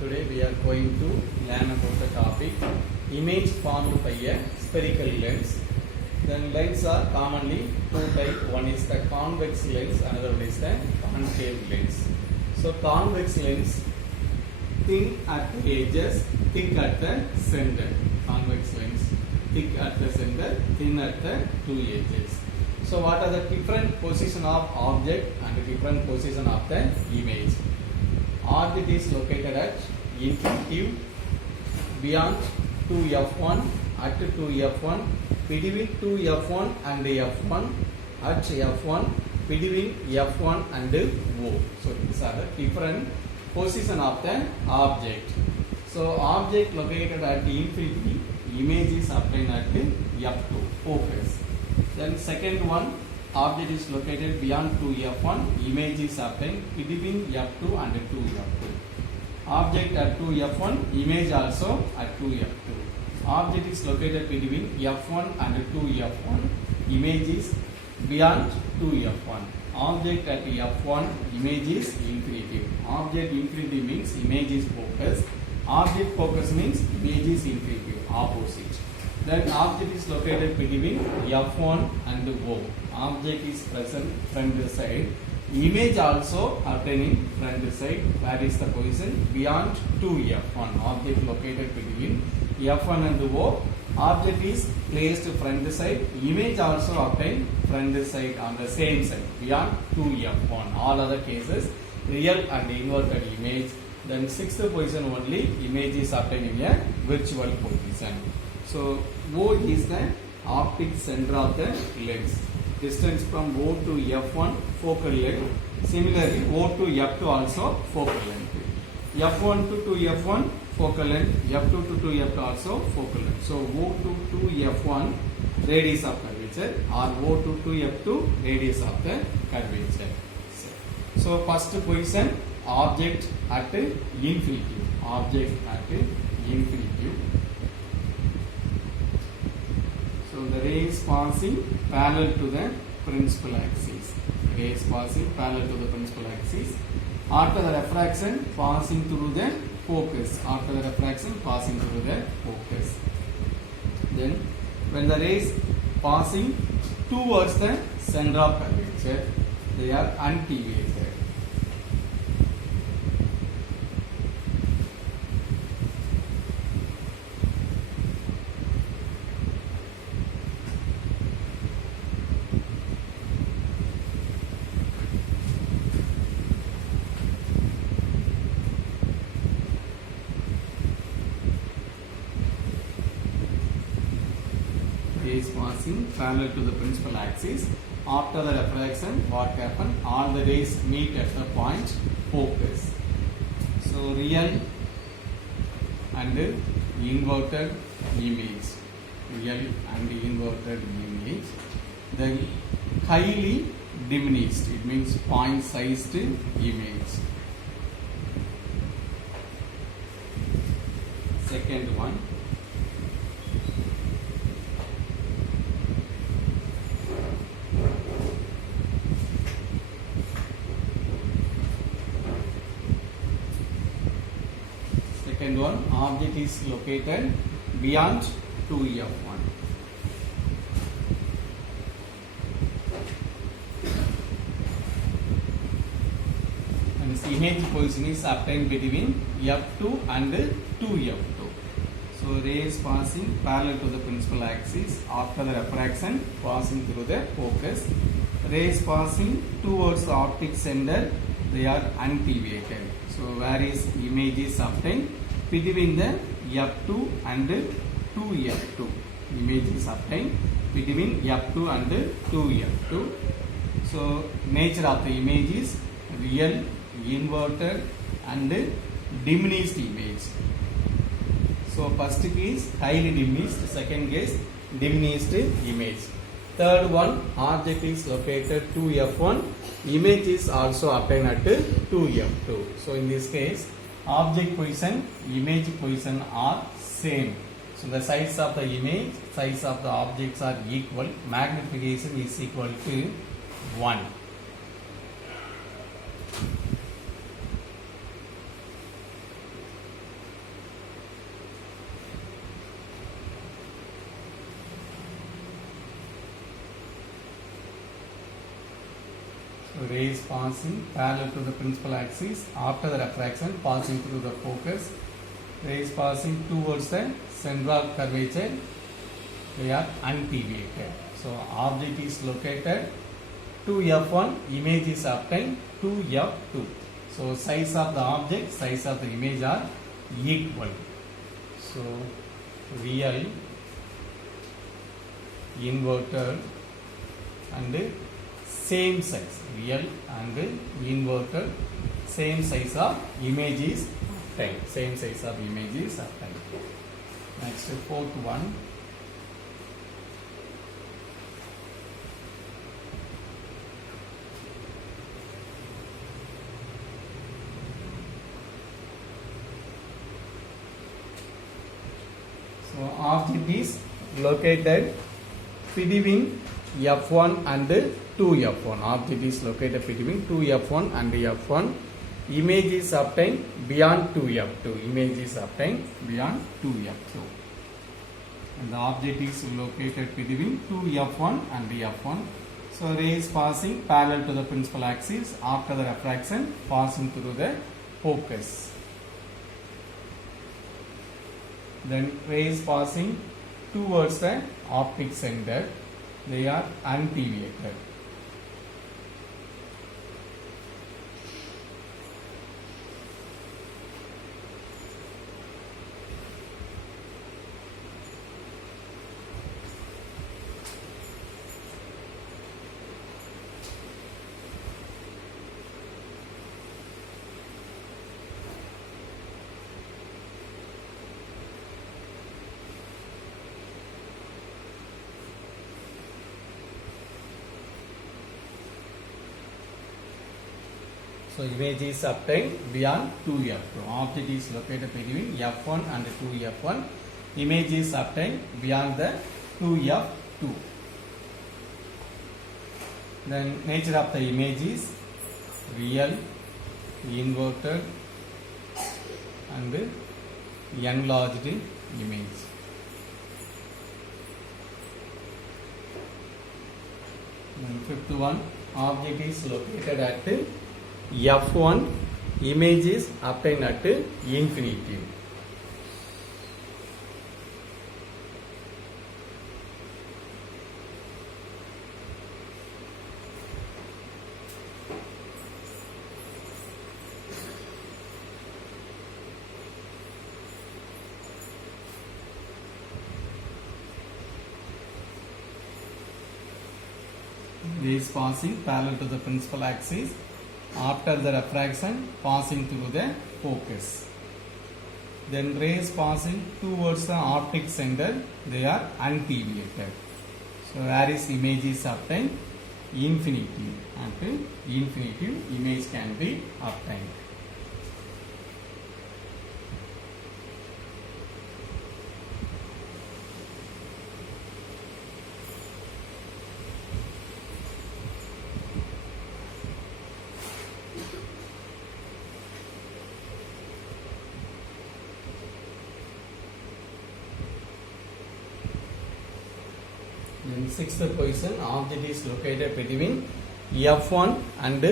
Today we are going to learn about the topic image formed by a spherical lens. Then lenses are commonly two types. One is the convex lens, another one is the concave lens. So convex lens, thin at the edges, thick at the center. Convex lens, thick at the center, thin at the two edges. So what are the different position of object and the different position of the image? Object is located at infinitive, beyond 2f1, at 2f1, between 2f1 and f1, at f1, between f1 and o. So these are the different position of the object. So object located at infinity, image is obtained at f2, focus. Then second one, object is located beyond 2f1, image is obtained between f2 and 2f2. Object at 2f1, image also at 2f2. Object is located between f1 and 2f1, image is beyond 2f1. Object at f1, image is infinitive. Object infinitive means image is focus. Object focus means image is infinitive, opposite. Then object is located between f1 and o. Object is present front side. Image also obtaining front side. Where is the position? Beyond 2f1. Object located between f1 and o. Object is placed front side. Image also obtained front side on the same side beyond 2f1. All other cases real and inverted image. Then sixth position only image is obtained in a virtual position. So O is the optic center of the lens. Distance from O to f1 focal length. Similarly O to f2 also focal length. f1 to 2f1 focal length. f2 to 2f2 also focal length. So O to 2f1 radius of curvature or O to 2f2 radius of the curvature. So first position, object at infinity. Object at infinity. So the ray is passing parallel to the principal axis. Ray is passing parallel to the principal axis. After the refraction, passing through the focus. After the refraction, passing through the focus. Then, when the ray is passing towards the center of curvature, they are undeviated. Is passing parallel to the principal axis. After the refraction, what happens? All the rays meet at the point focus. So real and inverted image. Real and inverted image. Then highly diminished. It means point-sized image. Second one. Second one, object is located beyond 2f1. And its image position is obtained between f2 and 2f2. So ray is passing parallel to the principal axis. After the refraction, passing through the focus. Ray is passing towards the optic center. They are undeviated. So where is image is obtained? Between the f2 and 2f2. Image is obtained between f2 and 2f2. So nature of the image is real, inverted and diminished image. So first case highly diminished, second case diminished image. Third one, object is located 2f1, image is also obtained at 2f2. So in this case, object position, image position are same. So the size of the image, size of the objects are equal. Magnification is equal to 1. rays passing parallel to the principal axis after the refraction passing through the focus. Rays passing towards the central curvature, they are undeviated. So object is located 2f1, image is obtained 2f2. So size of the object, size of the image are equal. So real, inverted and same size, real and inverted, same size of image is obtained. Same size of image is obtained. Next, fourth one. So object is located between f1 and 2f1. Object is located between 2f1 and f1. Image is obtained beyond 2f2. Image is obtained beyond 2f2. And the object is located between 2f1 and f1. So rays passing parallel to the principal axis after the refraction passing through the focus. Then rays passing towards the optic center, they are undeviated. So image is obtained beyond 2f2. Object is located between f1 and 2f1. Image is obtained beyond the 2f2. Then nature of the image is real, inverted and enlarged image. Then fifth one, object is located at f1, image is obtained at infinity. Rays passing parallel to the principal axis after the refraction passing through the focus. Then rays passing towards the optic center, they are undeviated. So where is image is obtained? Infinity. At infinity image can be obtained. In sixth position, object is located between f1 and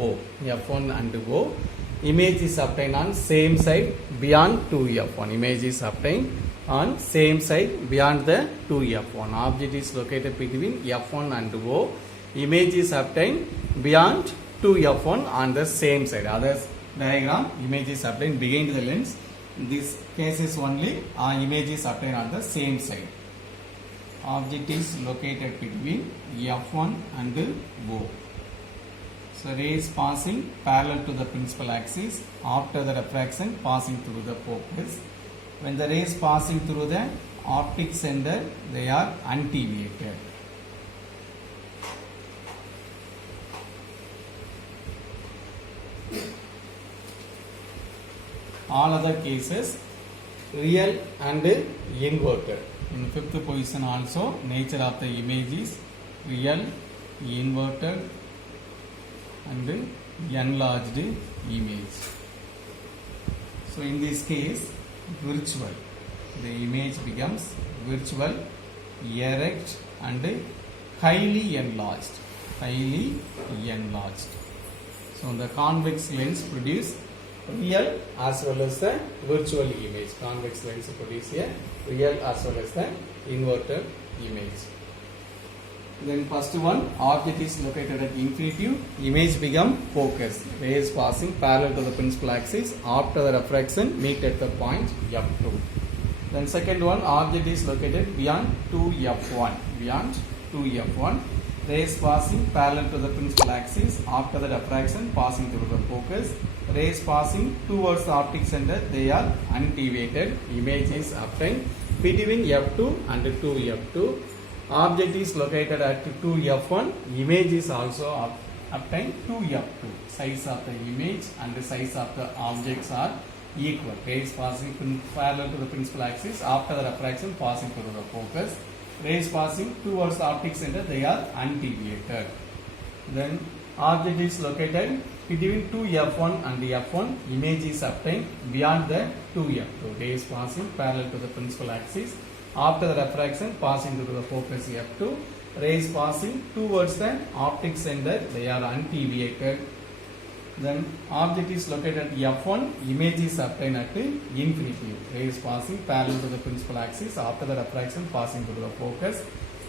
O. f1 and O. Image is obtained on same side beyond 2f1. Image is obtained on same side beyond the 2f1. Object is located between f1 and O. Image is obtained beyond 2f1 on the same side. Other diagram, image is obtained behind the lens. In this case is only image is obtained on the same side. Object is located between f1 and O. So rays passing parallel to the principal axis after the refraction passing through the focus. When the rays passing through the optic center, they are undeviated. All other cases real and inverted. In fifth position also, nature of the image is real, inverted and enlarged image. So in this case, virtual. The image becomes virtual, erect and highly enlarged. highly enlarged. So the convex lens produce real as well as the virtual image. Convex lens produce a real as well as the inverted image. Then first one, object is located at infinitive, image become focus. Rays passing parallel to the principal axis after the refraction meet at the point F2. Then second one, object is located beyond 2F1. Beyond 2F1. Rays passing parallel to the principal axis after the refraction passing through the focus. Rays passing towards the optic center, they are undeviated. Image is obtained between F2 and 2F2. Object is located at 2F1. Image is also obtained 2F2. Size of the image and the size of the objects are equal. Rays passing parallel to the principal axis after the refraction passing through the focus. Rays passing towards the optic center, they are undeviated. Then object is located between 2F1 and F1. Image is obtained beyond the 2F2. Rays passing parallel to the principal axis after the refraction passing through the focus F2. Rays passing towards the optic center, they are undeviated. Then object is located at F1, image is obtained at infinitive. Rays passing parallel to the principal axis after the refraction passing through the focus.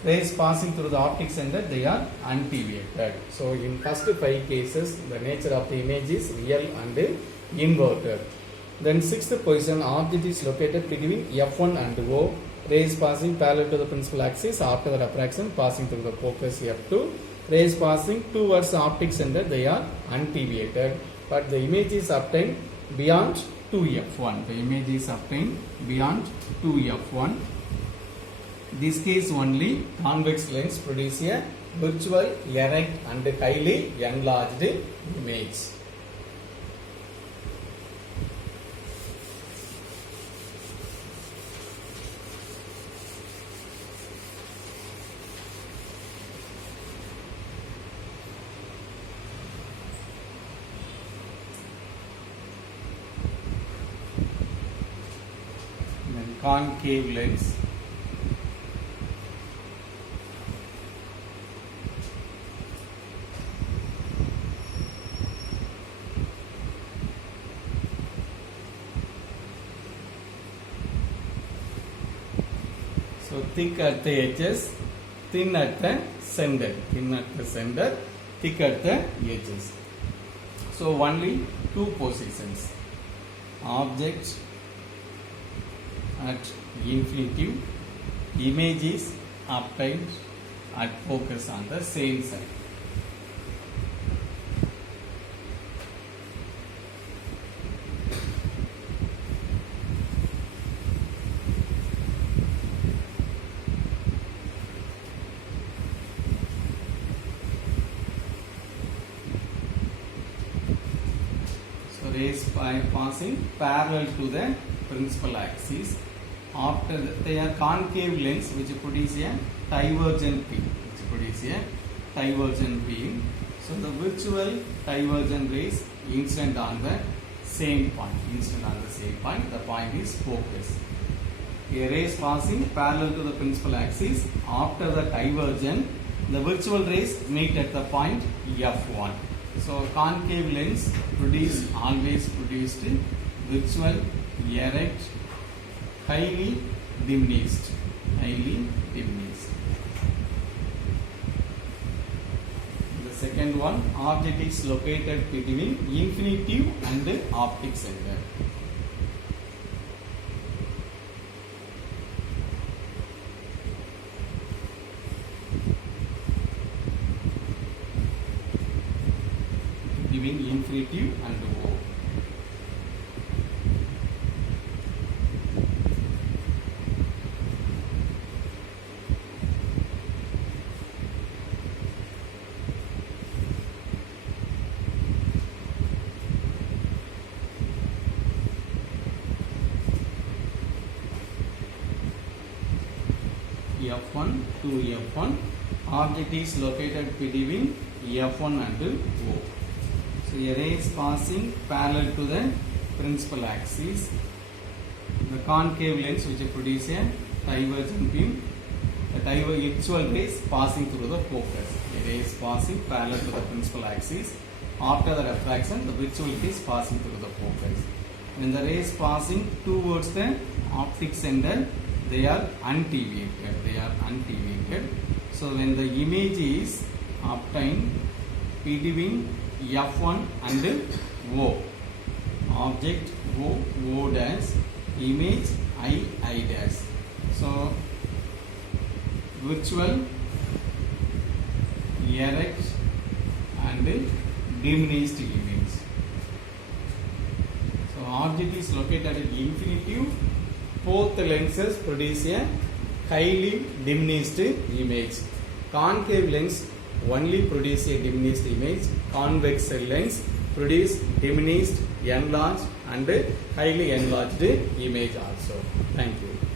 Rays passing through the optic center, they are undeviated. So in first 5 cases, the nature of the image is real and inverted. Then sixth position, object is located between F1 and O. Rays passing parallel to the principal axis after the refraction passing through the focus F2. Rays passing towards the optic center, they are undeviated. But the image is obtained beyond 2F1. The image is obtained beyond 2F1. This case only convex lens produce a virtual, erect and highly enlarged image. Concave lens. So thick at the edges, thin at the center. Thin at the center, thick at the edges. So only 2 positions. Object at infinitive, image is obtained at focus on the same side. So rays passing parallel to the principal axis. After they are concave lens which produce a divergent beam. So the virtual divergent rays incident on the same point. The point is focus. A rays passing parallel to the principal axis. After the divergent, the virtual rays meet at the point F1. So concave lens always produced virtual, erect, highly diminished. The second one, object is located between infinitive and optic center. Between infinitive and O. F1 to F1. Object is located between F1 and O. So a ray is passing parallel to the principal axis. The concave lens which produce a divergent beam. The actual rays passing through the focus. The ray is passing parallel to the principal axis. After the refraction, the virtual ray is passing through the focus. When the ray is passing towards the optic center, they are undeviated. So when the image is obtained between F1 and O, object O dash, image I dash. So virtual, erect and diminished image. So object is located at infinitive. Both lenses produce a highly diminished image. Concave lens only produce a diminished image. Convex lens produce diminished, enlarged and highly enlarged image also. Thank you.